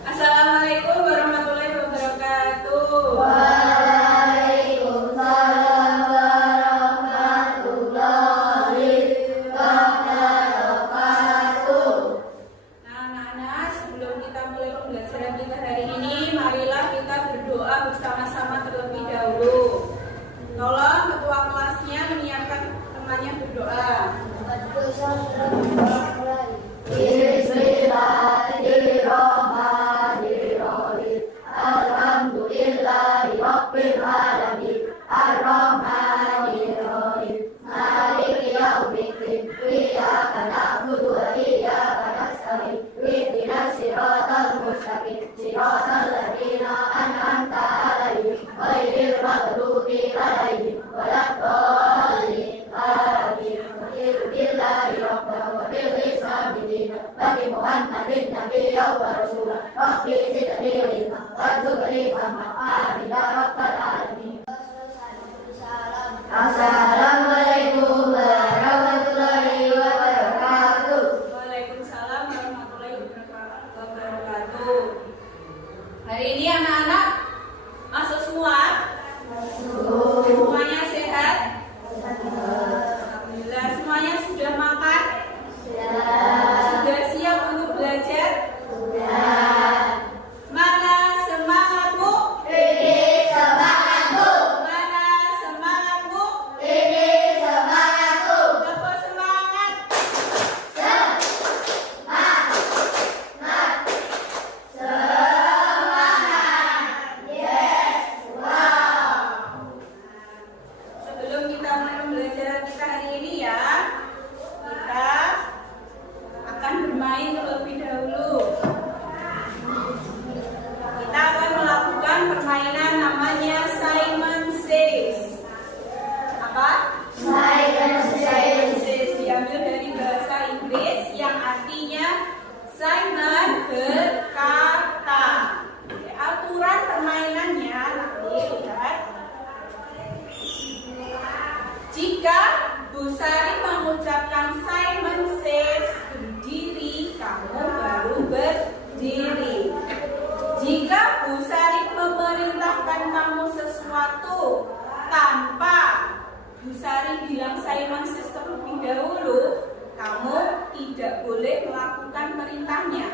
Assalamualaikum warahmatullahi wabarakatuh. Waalaikumsalam warahmatullahi wabarakatuh. Nah, anak-anak, sebelum kita mulai pembelajaran kita hari ini, marilah kita berdoa bersama-sama terlebih dahulu. Tolong ketua kelasnya menyiapkan temannya berdoa. Bismillahirrahmanirrahim. Alhamdulillahi rabbil alamin. Ar-Rahmanir-Rahim. Maliki yaumiddin. Iyyaka na'budu wa iyyaka nasta'in. Ihdinas siratal mustaqim. Siratal ladzina an'amta 'alaihim ghairil maghdubi 'alaihim waladdallin. Amin. Billahi rabbana wa bil islami dinan wa bi Muhammadin nabiyyan wa rasulan. Rabbi zidni ilma warzuqni fahma. Amin ya rabbal alamin. Assalamualaikum warahmatullahi wabarakatuh. Waalaikumsalam warahmatullahi wabarakatuh. Hari ini anak-anak masuk semua? Semuanya sehat? Alhamdulillah. Semuanya sudah makan? Sudah siap untuk belajar? Mana semangatmu? Ini semangatku. Mana semangatmu? Ini semangatku. Tepuk semangat. Sebelum kita mulai pembelajaran kita hari ini ya, kita akan bermain terlebih dahulu. Kita akan melakukan permainan namanya Simon Says. Apa? Simon Says. Says diambil dari bahasa Inggris yang artinya Simon berkata. Oke, aturan permainannya nanti lihat. Jika Bu Sari mengucapkan Simon Says berdiri, kamu baru berdiri. Jika Bu Sari memerintahkan kamu sesuatu tanpa Bu Sari bilang Simon Says terlebih dahulu, kamu tidak boleh melakukan perintahnya.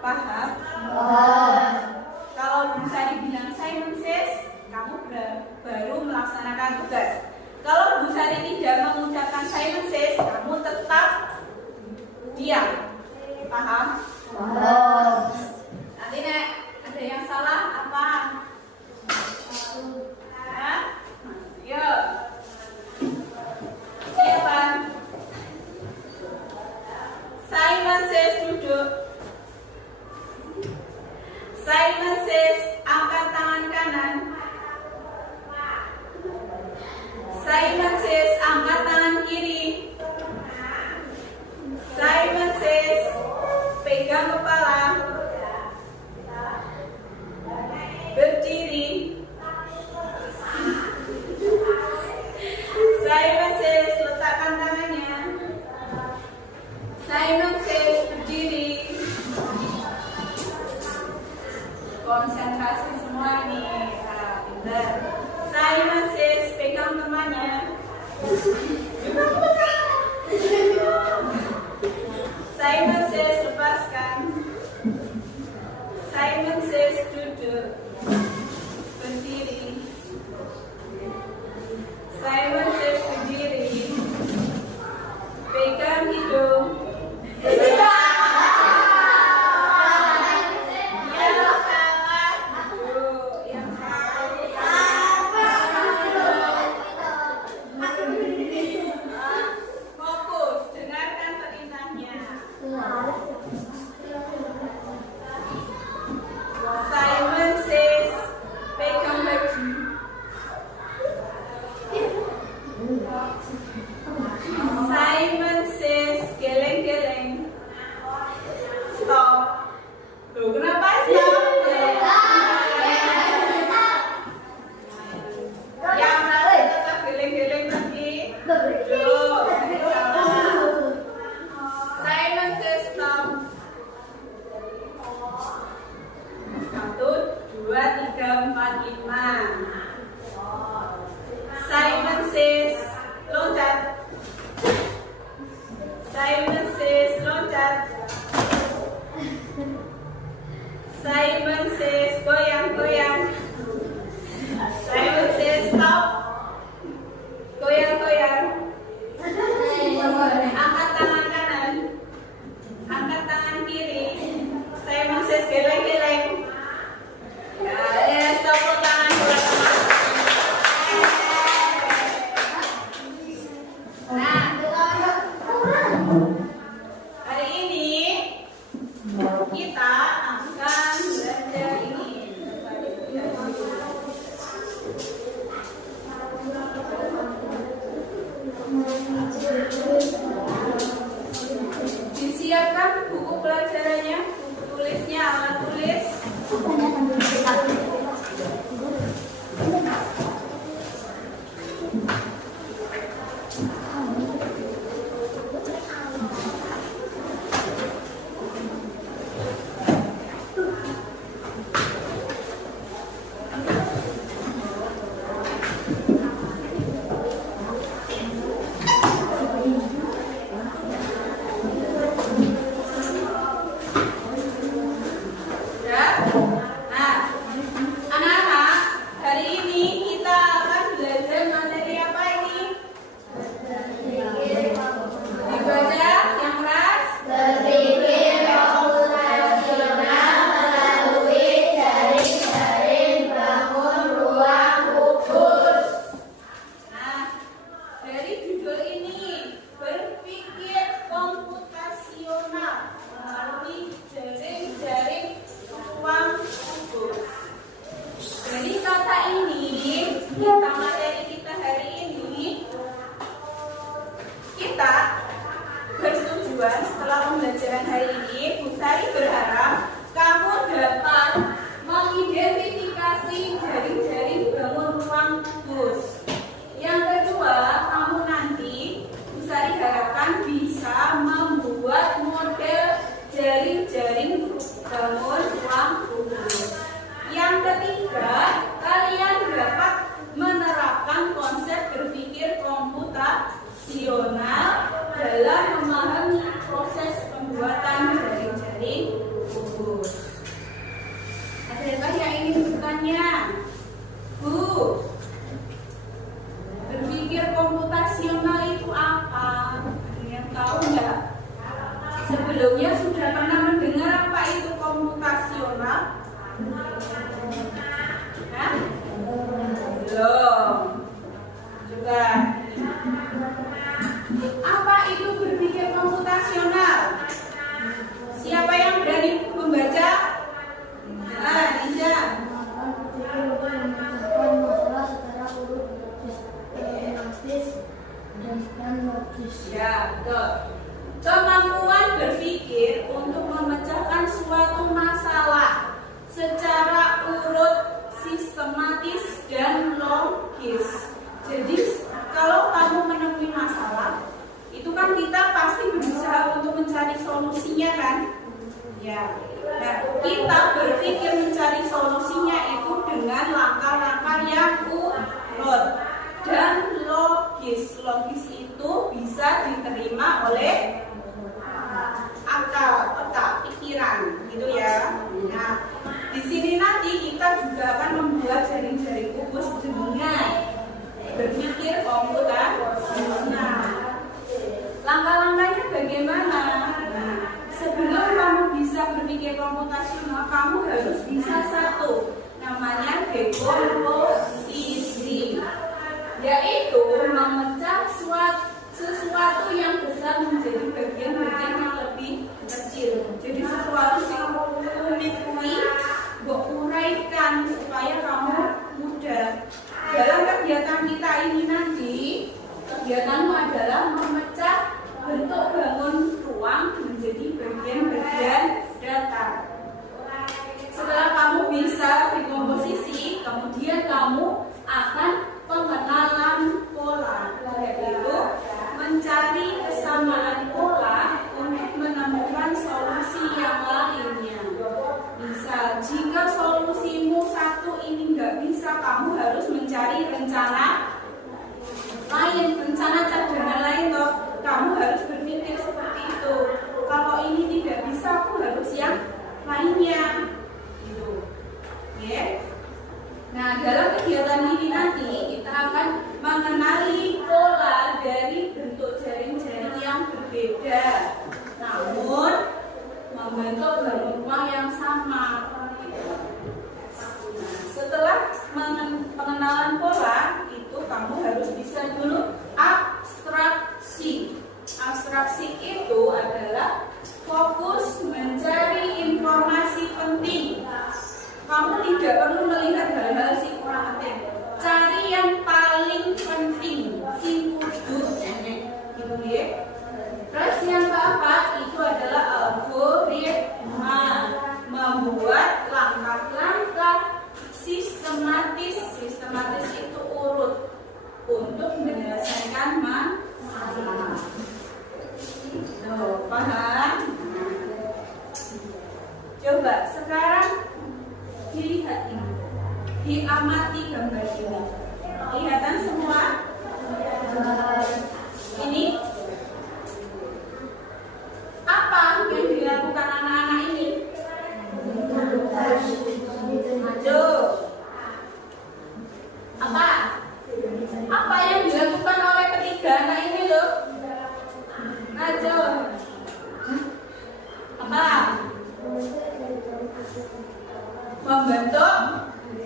Paham? Kalau Bu Sari bilang Simon Says, kamu baru melaksanakan tugas. Kalau Bu Sari tidak mengucapkan Simon Says, kamu tetap diam. Paham? Nanti Nek, ada yang salah apa? Hah? Yuk. Siapa? Simon Says duduk. Simon Says angkat tangan kanan. Simon Says angkat tangan kiri. Simon Says pegang kepala. Berdiri. Simon Says letakkan tangannya. Simon Says berdiri. Konsentrasi semua nih. Pintar. Simon Says pegang temannya. Simon Says lepaskan. Simon Says duduk. Berdiri. Simon Says berdiri. Pegang hidung. Fokus, dengarkan perintahnya. Simon Says Simon says goyang goyang. Simon says stop. Goyang goyang. Angkat tangan kanan. Angkat tangan kiri. Simon says geleng geleng. Ya, tepuk tangan buat teman-teman. Nah, hari ini kita akan belajar ini. Disiapkan buku pelajarannya, buku tulisnya, alat tulis. Setelah pembelajaran hari ini, Bu Sari berharap kamu dapat mengidentifikasi jaring-jaring bangun ruang kubus. Yang kedua, kamu nanti Bu Sari harapkan bisa membuat model jaring-jaring bangun ruang kubus. Yang ketiga, kalian dapat menerapkan konsep berpikir komputasional dalam memahami proses pembuatan jaring-jaring kubus. Adakah yang ingin bertanya? Bu, berpikir komputasional itu apa? Ada yang tahu nggak? Sebelumnya sudah pernah mendengar apa itu komputasional? Hah? Belum. Coba. Apa itu berpikir komputasional? Siapa yang berani membaca? Ninja. Ya, betul. Kemampuan berpikir untuk memecahkan suatu masalah secara urut, sistematis, dan logis. Jadi, kalau kamu menemui masalah, itu kan kita pasti berusaha untuk mencari solusinya kan? Ya. Nah, kita berpikir mencari solusinya itu dengan langkah-langkah yang urut dan logis. Logis itu bisa diterima oleh akal, otak, pikiran, gitu ya. Nah, di sini nanti kita juga akan membuat jaring-jaring kubus dengan berpikir komputasional. Langkah-langkahnya bagaimana? Nah, sebelum kamu bisa berpikir komputasional, kamu harus bisa satu, namanya dekomposisi, yaitu memecah sesuatu yang besar menjadi bagian-bagian yang lebih kecil. Jadi sesuatu yang unik-unik, buat uraikan supaya kamu mudah. Dalam kegiatan kita ini nanti, kegiatanmu adalah memecah bentuk bangun ruang menjadi bagian-bagian datar. Setelah kamu bisa dekomposisi, kemudian kamu akan pengenalan pola, yaitu mencari kesamaan pola untuk menemukan solusi yang lain. bangun rumah yang sama. Setelah pengenalan pola, itu kamu harus bisa dulu abstraksi. Abstraksi itu adalah fokus mencari informasi penting. Kamu tidak perlu melihat hal-hal sing kurang penting. Cari yang paling penting, sing kudu enek, gitu ya. Terus yang keempat itu adalah algoritma, membuat langkah-langkah sistematis. Sistematis itu urut untuk menyelesaikan masalah. Tuh, paham? Coba sekarang dilihat ini, diamati gambar ini. Kelihatan semua? Ini apa yang dilakukan anak-anak ini? Maju. Apa? Apa yang dilakukan oleh ketiga anak ini loh? Maju. Apa? Membentuk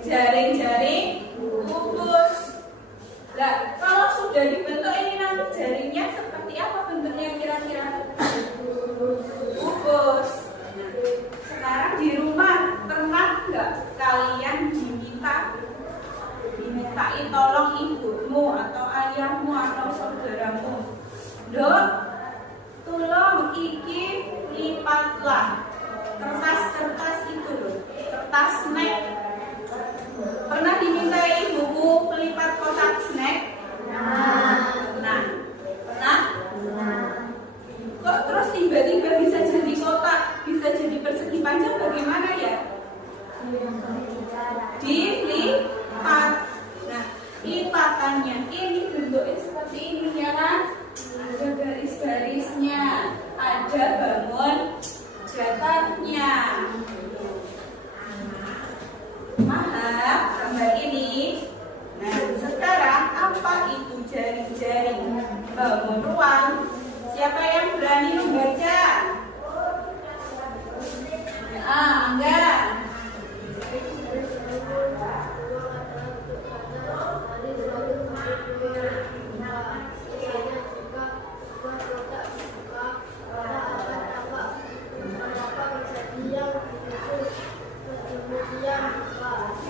jaring-jaring kubus. Nah, kalau sudah dibentuk ini nanti jaringnya seperti apa bentuknya kira-kira? Kubus. Sekarang di rumah pernah nggak kalian dimintai tolong ibumu atau ayahmu atau saudaramu, Dok, tolong iki lipatlah kertas-kertas itu loh, kertas snack. Pernah dimintai ibumu pelipat kotak snack? Nah, pernah? Kok terus tiba-tiba bisa jadi kotak, bisa jadi persegi panjang bagaimana ya? Dilipat. Nah, lipatannya ini bentuknya seperti ini ya kan? Ada garis-garisnya, ada bangun datarnya. Paham gambar ini? Nah, sekarang apa itu jaring-jaring bangun ruang? Siapa yang berani membaca? Enggak.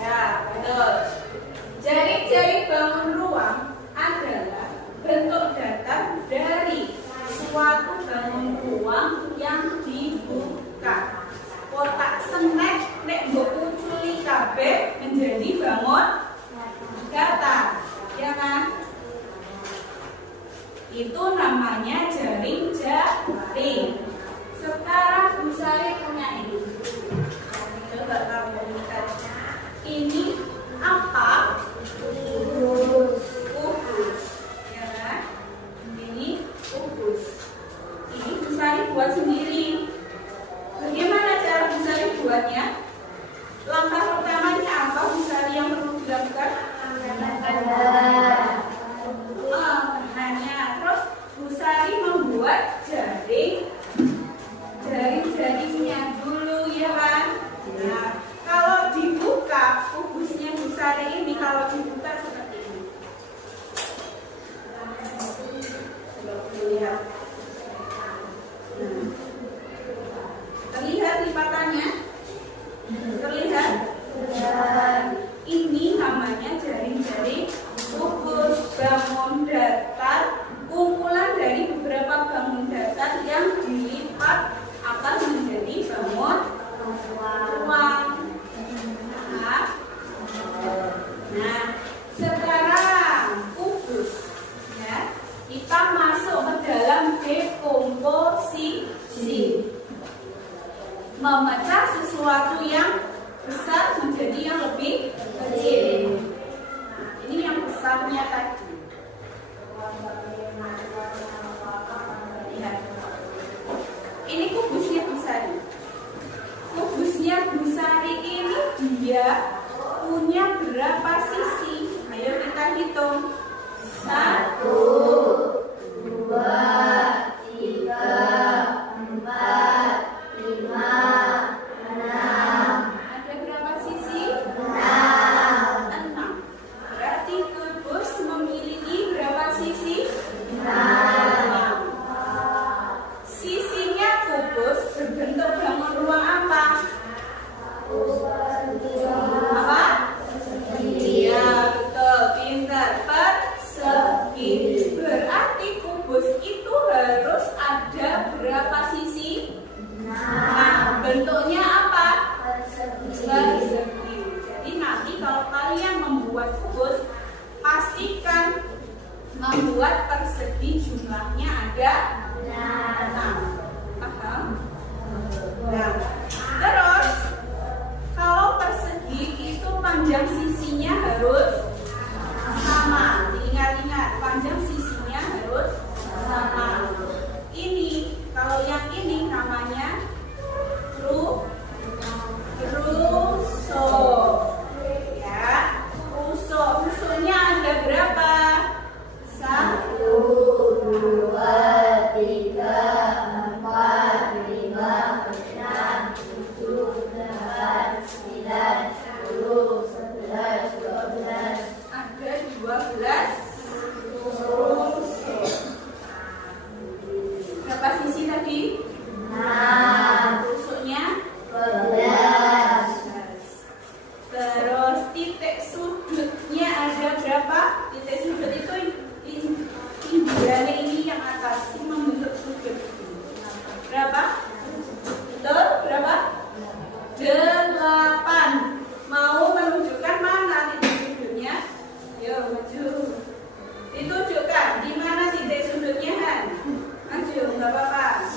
Ya, betul. Jaring-jaring bangun ruang adalah bentuk datar dari suatu bangun ruang yang dibuka. Kotak snack nek mbok uculi kabeh menjadi bangun datar, ya kan? Itu namanya jaring-jaring. Sekarang Bu Sari punya ini. Coba kamu lihat. Ini apa? Kubus. Ya kan? Ini kubus. Ini Bu Sari buat sendiri. Bagaimana cara Bu Sari buatnya? Langkah pertamanya apa Bu Sari yang perlu dilakukan? Hanya. Terus Bu Sari membuat jaring-jaringnya dulu ya kan? Nah, kalau dibuka kubusnya Bu Sari ini, kalau dibuka seperti ini. Coba lihat. Terlihat lipatannya? Terlihat? Ini namanya jaring-jaring kubus bangun datar, kumpulan dari beberapa bangun datar yang dilipat akan menjadi bangun ruang. Nah, sekarang kubus ya, kita masuk ke dalam dekomposisi. Memecah sesuatu yang besar menjadi yang lebih kecil. Nah, ini yang besarnya tadi. Lihat. Ini kubusnya Bu Sari. Kubusnya Bu Sari ini dia punya berapa sisi? Ayo kita hitung. 1, 2, 3, 4, 5, membuat persegi jumlahnya ada 6. Paham? Nah, terus kalau persegi itu panjang sisinya harus sama. Diingat-ingat, panjang sisinya harus sama. Ini, kalau yang ini namanya russo. Ya, russo. Russonya ada berapa? 1, 2, 3, 4, 5, 6, 7, 8, 9, 10, 11, 12. Ada 12 russo. Berapa sisi tadi? 6, Russonya 12. Terus titik sudutnya ada berapa? Titik sudut itu indiannya ini yang atas ini membentuk sudut. Berapa? Betul? Berapa? 8. Mau menunjukkan mana titik sudutnya? Yuk maju. Ditunjukkan di mana titik sudutnya, Han? Maju, nggak apa-apa.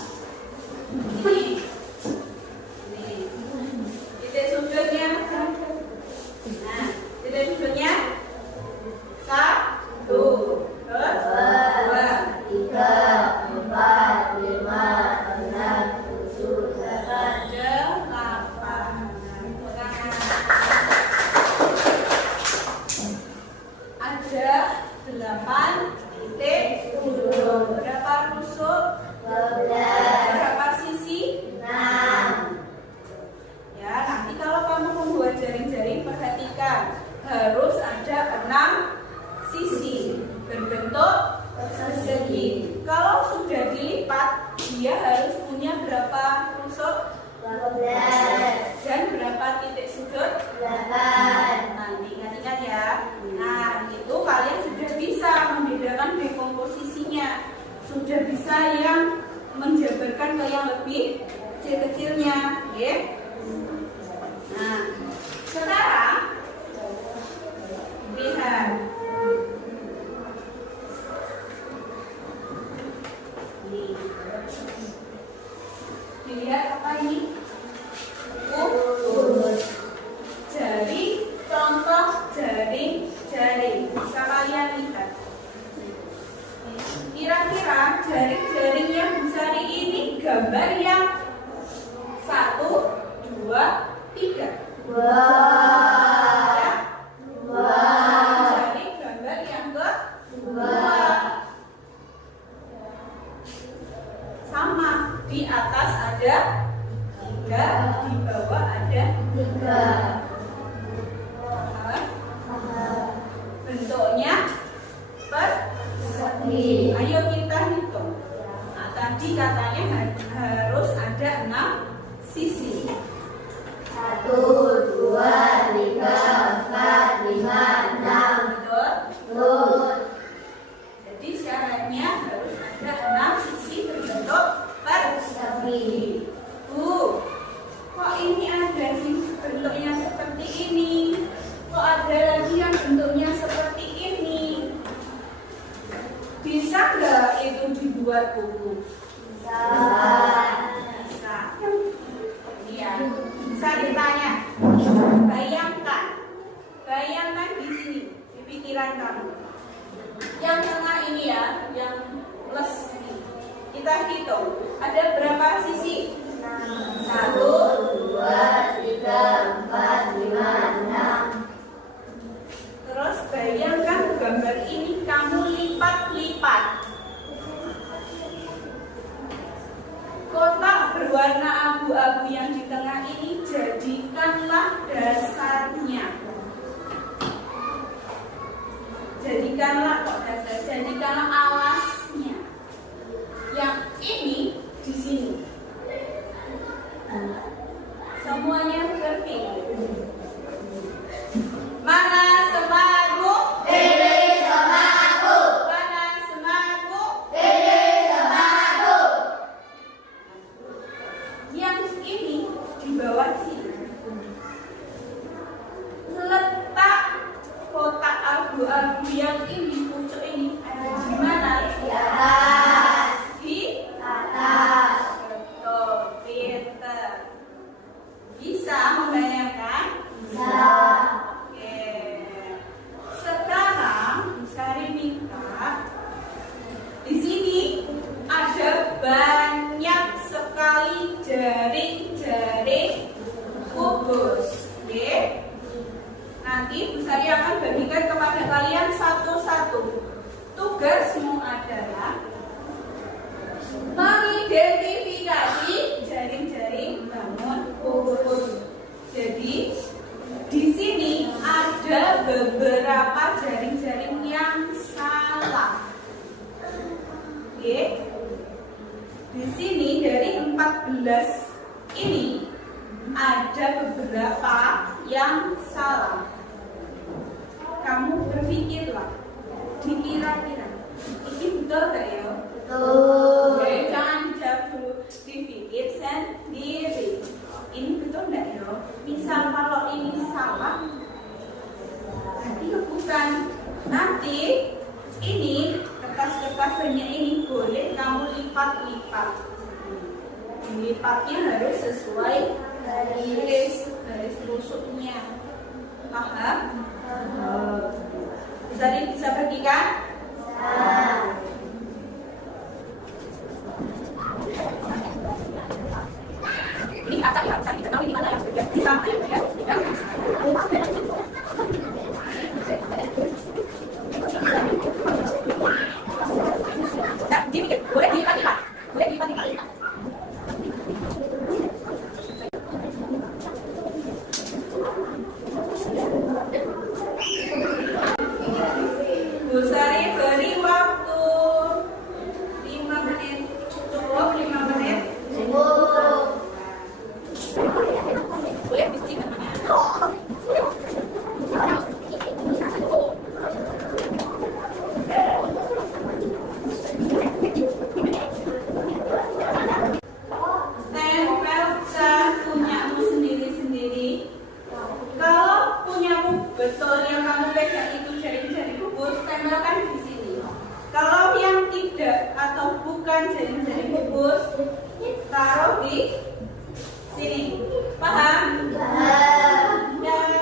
Ini. Titik sudutnya. Nah, titik sudutnya 1, terus 2, 3, 4, 5, 6, 7, 8. 8. Ada 8 titik sudut. Berapa rusuk? 12. Berapa sisi? 6. Ya, nanti kalau kamu membuat jaring-jaring, perhatikan harus ada 6 sisi berbentuk persegi. Kalau sudah dilipat, dia harus punya berapa rusuk 12. dan berapa titik sudut? 8. Nanti ingat-ingat ya. Nah, itu kalian sudah bisa membedakan dekomposisinya, sudah bisa yang menjabarkan ke yang lebih kecil-kecilnya, ya. Nah, sekarang lihat. Nih. Dilihat apa ini? Jari, contoh jaring. Bisa kalian lihat. Kira-kira jaring-jaring yang besar ini gambar yang 1, 2, 3. Wah. Ya. Wah. Jaring gambar yang kedua. Sama, di atas ada 3, di bawah ada 3. bentuknya persegi. Ayo kita hitung. Nah, tadi katanya harus ada 6 sisi. 1, 2, 3, 4, 5, 6. Betul? Betul. Jadi syaratnya harus ada 6 sisi berbentuk persegi. Kok ini ada sih bentuknya seperti ini? Kok ada lagi yang bentuknya seperti ini? Bisa nggak itu dibuat buku? Bisa. Bisa. Iya. Bisa ditanya. Bayangkan di sini, di pikiran kamu. Yang tengah ini ya, yang plus ini. Kita hitung. Ada berapa sisi? 1, 2, 3, 4, 5, 6. Terus bayangkan gambar ini kamu lipat-lipat. Kotak berwarna abu-abu yang di tengah ini jadikanlah dasarnya. Jadikanlah alasnya. Yang ini di sini. Semuanya ngerti? Mana semangatmu? Pilih semangatku. Mana semangatmu? Pilih semangatku. Yang ini di bawah sini. Letak kotak abu-abu yang ini, pucuk ini ada di 16 ini ada beberapa yang salah. Kamu berpikirlah, dikira-kira ini betul gak ya? Betul. Jangan dijawab dulu, dipikir sendiri. Ini betul gak ya? Misal kalau ini salah, nanti bukan. Nanti ini kertas-kertas banyak ini boleh kamu lipat-lipat. Lipatnya harus sesuai garis rusuknya. Paham? Bisa bagikan? Ini kata yang bisa kita tahu ini mana yang sama ya? Boleh dilipat-lipat. Bu Sari beri waktu 5 menit. Cukup 5 menit? Cukup. Boleh bising namanya. Tempelkan punyamu sendiri-sendiri. Kalau punyamu betul yang kamu pegang itu jaring-jaring kubus, tempelkan di sini. Kalau yang tidak atau bukan jaring-jaring kubus, taruh di sini. Paham? Paham. Dan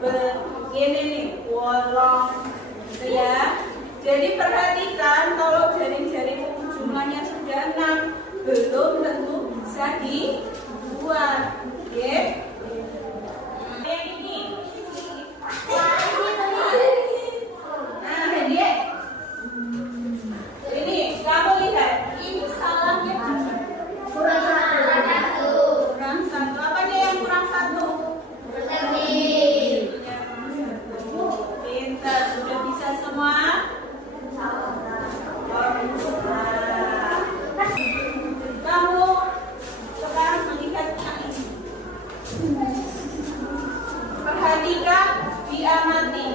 begini nih, bolong, gitu ya. Jadi perhatikan kalau jaring-jaring jumlahnya sudah 6, belum tentu bisa dibuat, oke? Ini. Nah, ini kamu lihat, ini salahnya Kurang satu. kurang satu. Apanya yang kurang satu? Pintar, sudah bisa semua? Kamu sekarang melihat ini. Perhatikan, diamati.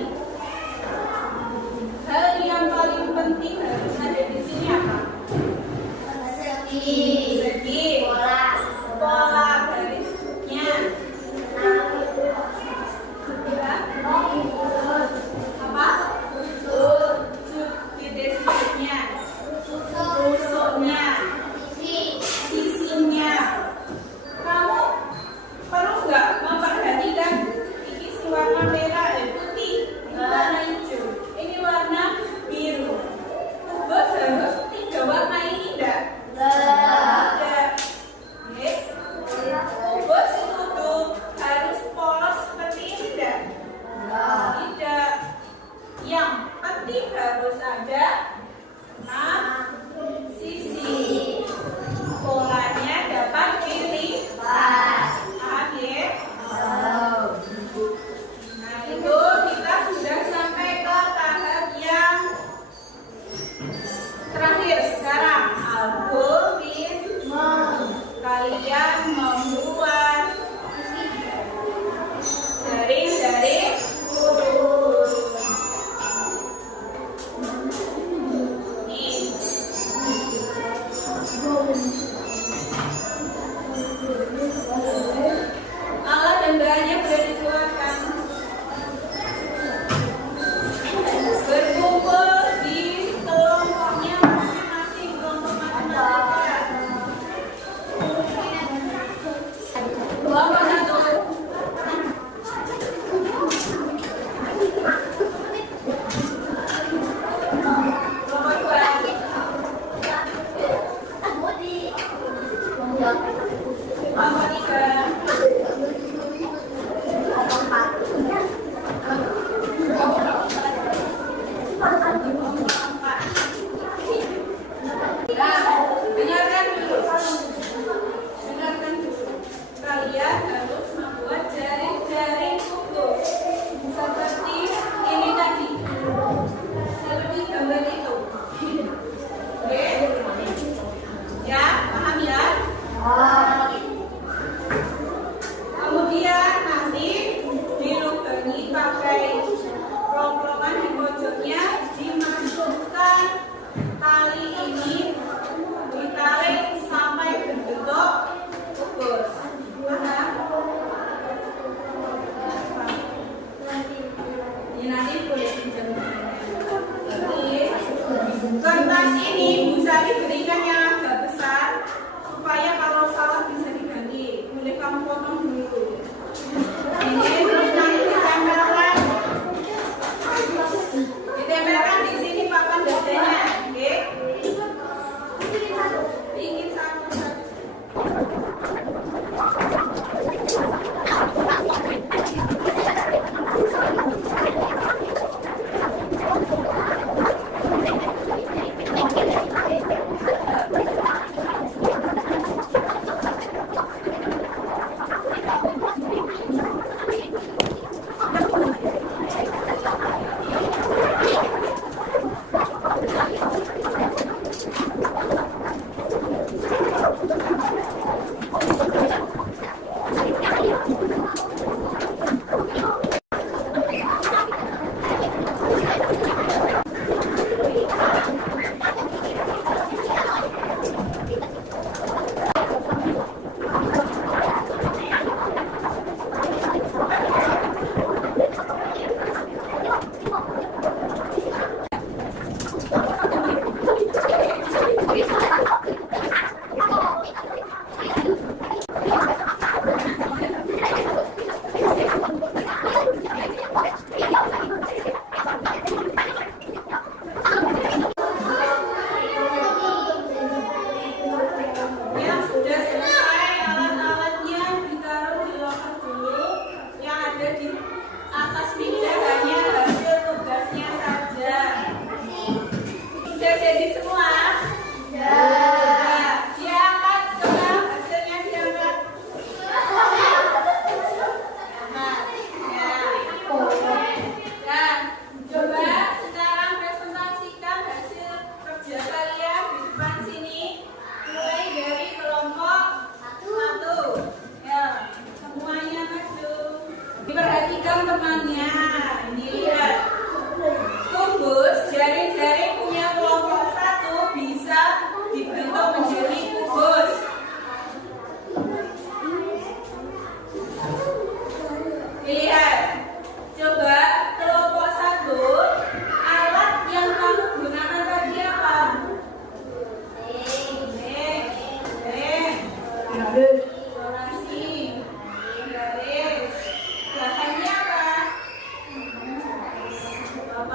Hal yang paling penting harus ada di sini apa? Segi, pola garisnya. Ya. Apa? Titik-titiknya, tusuknya, sisinya. Kamu perlu nggak memperhatikan ini si warna merah dan putih, ini warna hijau, ini warna biru. Bos harus 3 warna ini enggak? Tidak. Oke. Bos itu harus polos seperti ini enggak? Tidak. Yang penting harus ada 6 sisi. Polanya dapat dilihat. Paham ya? Nah itu kita sudah sampai ke tahap yang terakhir. Sekarang algoritma. Kalian membuat jaring-jaring lurus. Nih. Alat dan bahannya sudah dikeluarkan. Berkumpul di kelompoknya masing-masing, kelompok matematika. Kelompok 1. Kelompok 2. Kelompok 3. Dengarkan dulu. Kalian harus membuat jaring-jaring lurus seperti ini tadi. Seperti gambar itu. Oke? Ya, paham ya? Kemudian nanti dilubangi pakai rongrongan di pojoknya, dimasukkan tali ini, ditarik sampai berbentuk kubus. Paham? Ini nanti boleh pinjam. Kertas ini bisa diberikan yang agak besar supaya kalau salah bisa diganti. Boleh kamu potong dulu. Ini terus nanti ditempelkan di sini papan dadanya, oke? Bikin satu saja.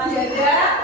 Mas Jada.